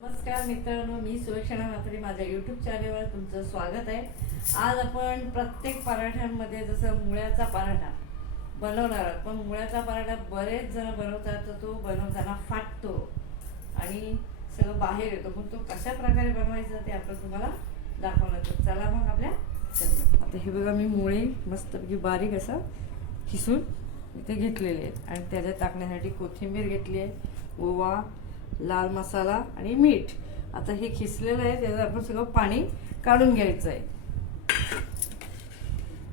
नमस्कार मित्रांनो मी सुलक्षणा म्हात्रे माझ्या यूट्यूब चॅनलवर तुमचं स्वागत आहे. आज आपण प्रत्येक पराठ्यांमध्ये जसं मुळ्याचा पराठा बनवणार आहोत पण मुळ्याचा पराठा बरेच जण बनवतात तर तो बनवताना फाटतो आणि सगळं बाहेर येतो. पण तो कशा प्रकारे बनवायचा ते आपण तुम्हाला दाखवणार तर चला मग आपल्या आता हे बघा मी मुळे मस्तपैकी बारीक असं खिसून इथे घेतलेले आहेत. आणि त्याच्यात टाकण्यासाठी कोथिंबीर घेतली आहे ओवा लाल मसाला आणि मीठ. आता हे खिसलेलं आहे त्याचं आपण सगळं पाणी काढून घ्यायचं आहे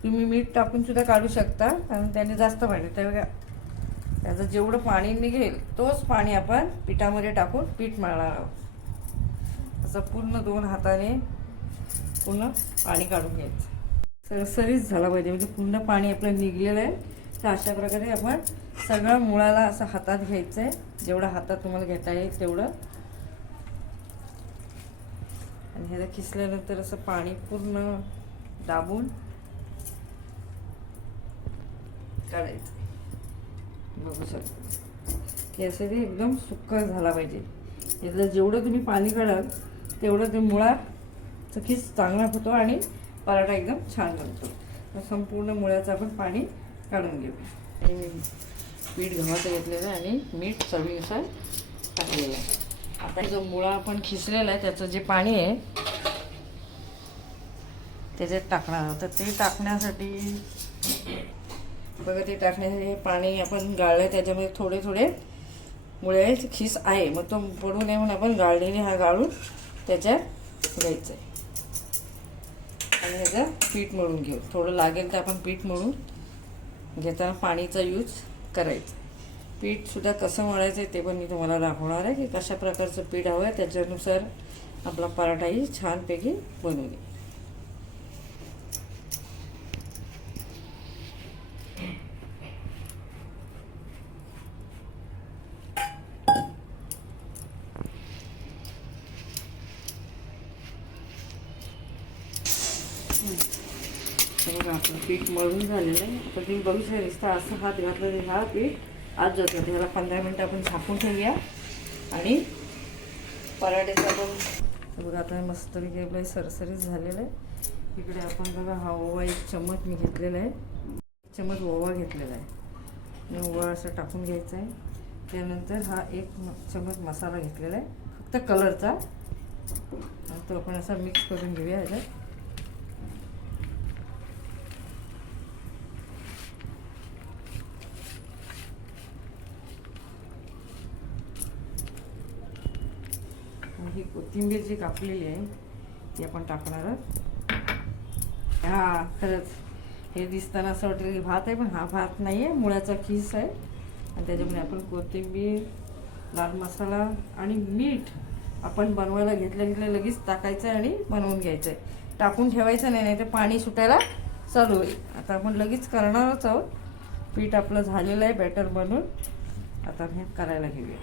तुम्ही मीठ टाकून सुद्धा काढू शकता कारण त्याने जास्त पाणी त्या त्याचं जेवढं पाणी निघेल तोच पाणी आपण पिठामध्ये टाकून पीठ मळणार आहोत. असं पूर्ण दोन हाताने पूर्ण पाणी काढून घ्यायचं. सरसरीच झाला पाहिजे म्हणजे पूर्ण पाणी आपलं निघलेलं आहे. तर अशा प्रकारे आपण सगळं मुळाला असं हातात घ्यायचं आहे जेवढं हातात तुम्हाला घेता येईल तेवढं. आणि ह्याला खिसल्यानंतर असं पाणी पूर्ण दाबून काढायचं. बघू शकता. हे असं ते एकदम सुक्क झाला पाहिजे. यातलं जेवढं तुम्ही पाणी काढाल तेवढं ते मुळाचं खिस चांगला होतो आणि पराठा एकदम छान बनतो. संपूर्ण मुळ्याचं आपण पाणी काढून घेऊ. पीठ गव्हाचं घेतलेलं आहे. आणि मीठ चवीनुसार टाकलेलं आहे. आता जो मुळा आपण खिसलेला आहे त्याचं जे पाणी आहे त्याच्यात टाकणार आहोत. तर ते टाकण्यासाठी बघा ते टाकण्यासाठी हे पाणी आपण गाळलं त्याच्यामध्ये थोडे थोडे मुळे खिस आहे. मग तो पडू नये म्हणून आपण गाळलेले हा गाळून त्याच्यात घ्यायचं आहे आणि ह्याचं पीठ मळून घेऊ. थोडं लागेल तर आपण पीठ मळून घेताना पाणीचा यूज करायचा. पीठसुद्धा कसं मळायचं आहे ते पण मी तुम्हाला दाखवणार आहे की कशा प्रकारचं पीठ हवं आहे त्याच्यानुसार आपला पराठाही छानपैकी बनवू पीठ मळून झालेलं आहे. आता तुम्ही बघू शकता नुसतं असं हात घातला तरी हा पीठ आज जातो. त्याला पंधरा मिनटं आपण झाकून ठेवूया. आणि पराठेचा पण बघा आता मस्त मस्तपैकी आपलं सरसरीत झालेलं आहे. इकडे आपण बघा हा ओवा एक चम्मच मी घेतलेला आहे. एक चम्मच ओवा घेतलेला आहे. आणि ओवा असं टाकून घ्यायचा आहे. त्यानंतर हा एक चम्मच मसाला घेतलेला आहे. फक्त कलरचा. तो आपण असा मिक्स करून घेऊया ह्याच्यात ही कोथिंबीर जी कापलेली आहे ती आपण टाकणार आहोत. हा खरंच. हे दिसताना असं वाटलं की भात आहे पण हा भात नाही आहे मुळ्याचा खीस आहे. आणि त्याच्यामुळे आपण कोथिंबीर लाल मसाला आणि मीठ आपण बनवायला घेतल्या घेतल्या लगेच टाकायचं आहे आणि बनवून घ्यायचं आहे टाकून ठेवायचं नाही नाही तर पाणी सुटायला चालू होईल. आता आपण लगेच करणारच आहोत. पीठ आपलं झालेलं आहे बॅटर बनवून आता हे करायला घेऊया.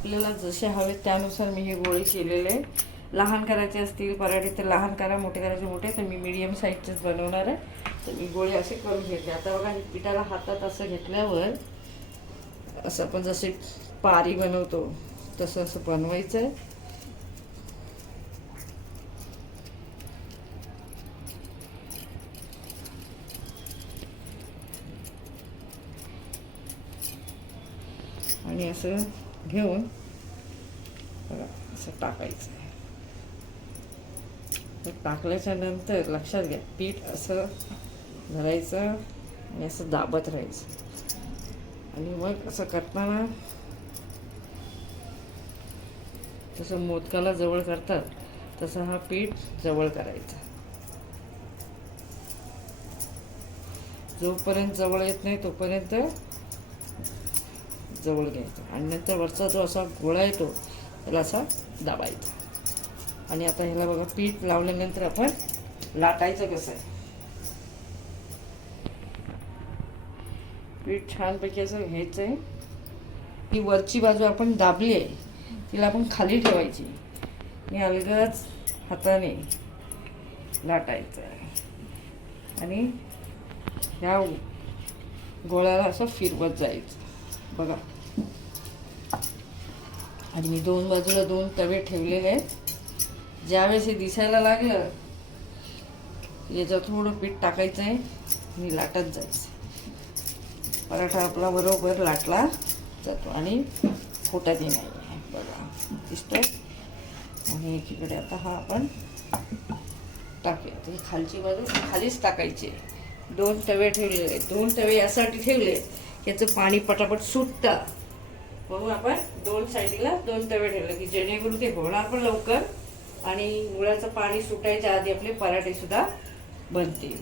आपल्याला जसे हवे त्यानुसार मी हे गोळे केलेले आहे. लहान करायचे असतील पराठे तर लहान करा मोठे करायचे मोठे तर मी मीडियम साईजचेच बनवणार आहे. तर मी गोळे असे करून घेतले आता बघा हे पिठाला हातात असं घेतल्यावर असं आपण जसे पारी बनवतो तसं असं बनवायचं आहे आणि असं घेऊन. बघा असं टाकायचं आहे. टाकल्याच्या नंतर लक्षात घ्या पीठ असं धरायचं आणि असं दाबत राहायचं. आणि मग असं करताना जसं मोदकाला जवळ करतात तसं हा पीठ जवळ करायचा. जोपर्यंत जवळ येत नाही तोपर्यंत जवळ घ्यायचं. आणि नंतर वरचा जो असा गोळा येतो त्याला असा दाबायचा. आणि आता ह्याला बघा पीठ लावल्यानंतर आपण लाटायचं कसं आहे. पीठ छानपैकी असं घ्यायचं आहे. ही वरची बाजू आपण दाबली आहे तिला आपण खाली ठेवायची. आणि अलगच हाताने लाटायचं आहे. आणि ह्या गोळ्याला असं फिरवत जायचं. बघा. आणि मी दोन बाजूला दोन तवे ठेवलेले आहेत. ज्यावेळेस हे दिसायला लागलं याच्यात थोडं पीठ टाकायचं आहे. आणि लाटत जायचं. पराठा आपला बरोबर लाटला जातो आणि फुटतही नाही आहे. बघा दिसतो आणि एकीकडे आता हा आपण टाकूया. तर ही खालची बाजू खालीच टाकायची आहे. दोन तवे ठेवलेले आहेत. दोन तवे यासाठी ठेवले की याचं पाणी पटापट सुटतं. म्हणून आपण. दोन साईडला दोन तवे ठेवले की जेणेकरून ते होणार पण लवकर आणि मुळाचं पाणी सुटायच्या आधी आपले पराठे सुद्धा बनतील.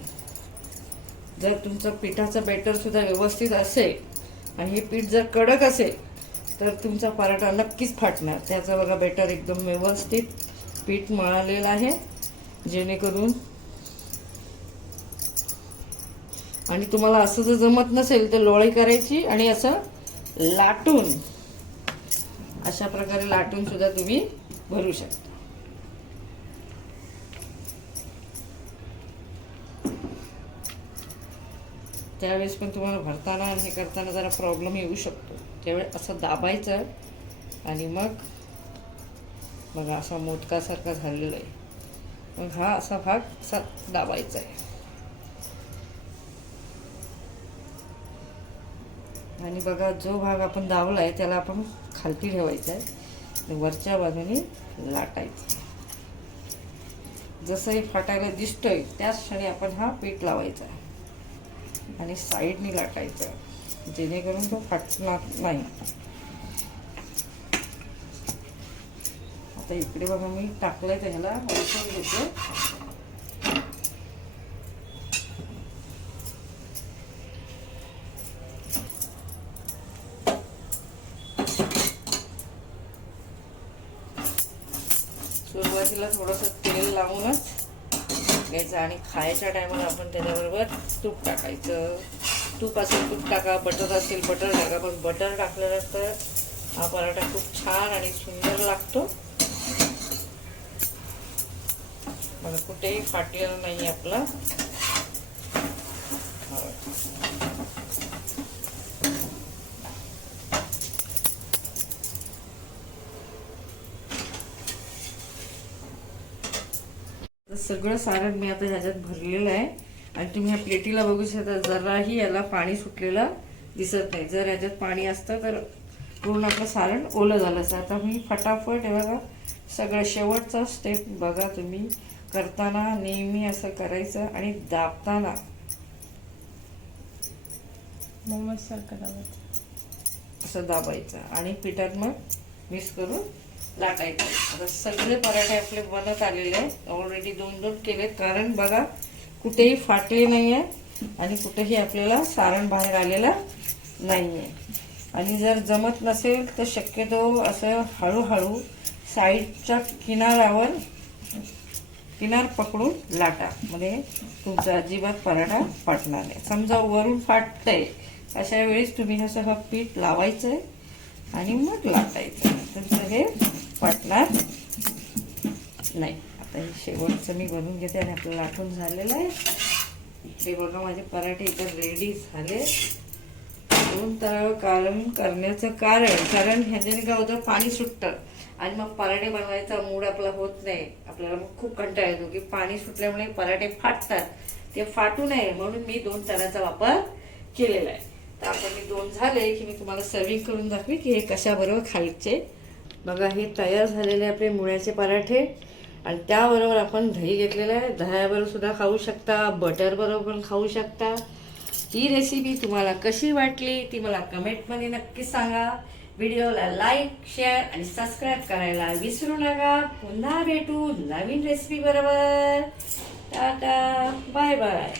जर तुमचं पिठाचं बॅटर सुद्धा व्यवस्थित असेल आणि हे पीठ जर कडक असेल तर तुमचा पराठा नक्कीच फाटणार. त्याचं बघा बॅटर एकदम व्यवस्थित पीठ मळालेलं आहे. जेणेकरून आणि तुम्हाला असं जर जमत नसेल तर लोळी करायची आणि असं लाटून अशा प्रकारे लाटून सुद्धा तुम्ही भरू शकता. त्यावेळेस पण तुम्हाला भरताना आणि हे करताना जरा प्रॉब्लेम येऊ शकतो. त्यावेळेस असं दाबायचं आणि मग बघा असा मोदकासारखा झालेला आहे. मग हा असा भाग असा दाबायचा आहे. आणि बघा जो भाग आपण दावला आहे त्याला आपण खालती ठेवायचं आहे. आणि वरच्या बाजूने लाटायचं जसं हे फाटायला दिसतोय त्याच क्षणी आपण हा पीठ लावायचा आणि साईडनी लाटायचं जेणेकरून तो फाटणार नाही. आता इकडे बघा मी टाकलंय तर ह्याला वळसून सुरुवातीला थोडंसं तेल लावूनच घ्यायचं आणि खायच्या टायमाला आपण त्याच्याबरोबर तूप टाकायचं. तूप असेल तूप टाका बटर असेल बटर टाका पण बटर टाकल्यानंतर हा पराठा खूप छान आणि सुंदर लागतो. मला कुठेही फाटलेलं नाही आपला. सगळं सारण मी आता ह्याच्यात भरलेलं आहे. आणि तुम्ही ह्या प्लेटीला बघू शकता जराही याला पाणी सुटलेलं दिसत नाही. जर याच्यात पाणी असतं तर पूर्ण आपलं सारण ओलं झालं असतं. आता मी फटाफट हे बघा सगळं शेवटचा स्टेप बघा तुम्ही. करताना नेहमी असं करायचं आणि दाबताना. मोमोज सारखं दाबायचं. असं दाबायचं आणि पिठात मग मिक्स करून लाटायचं. आता सगळे पराठे आपले बनत आलेले आहेत. ऑलरेडी दोन दोन केलेत. कारण बघा कुठेही फाटले नाही आहे आणि कुठेही आपल्याला सारण बाहेर आलेलं नाही आहे आणि जर जमत नसेल तर शक्यतो असं हळूहळू साईडच्या किनारावर किनार पकडून लाटा. म्हणजे तुमचा अजिबात पराठा फाटणार नाही. समजा वरून फाटतंय अशा वेळेस तुम्ही असं हा पीठ लावायचं आहे आणि मग लाटायचं. तर हे फाटणार नाही आता हे शेवटचं मी बनवून घेते आणि आपलं लाटून झालेलं आहे. हे बघा माझे पराठे इथं रेडी झाले. दोन तळावर कारण करण्याचं कारण कारण ह्याच्याने काय होतं पाणी सुटतं. आणि मग पराठे बनवायचा मूड आपला होत नाही. आपल्याला मग खूप कंटाळा येतो की पाणी सुटल्यामुळे पराठे फाटतात. ते फाटू नये म्हणून मी दोन तराचा वापर केलेला आहे. तर आपण मी दोन झाले की मी तुम्हाला सर्विंग करून दाखवी की हे कशाबरोबर खायचे बघा हे तयार झालेले आपले मुळ्याचे पराठे. आणि त्याबरोबर आपण दही घेतलेलं आहे. दह्याबरोबर सुद्धा खाऊ शकता बटरबरोबर पण खाऊ शकता. ही रेसिपी तुम्हाला कशी वाटली ती मला कमेंटमध्ये नक्की सांगा. व्हिडिओला लाईक शेअर आणि सबस्क्राईब करायला विसरू नका. पुन्हा भेटू नवीन रेसिपीबरोबर टाटा बाय बाय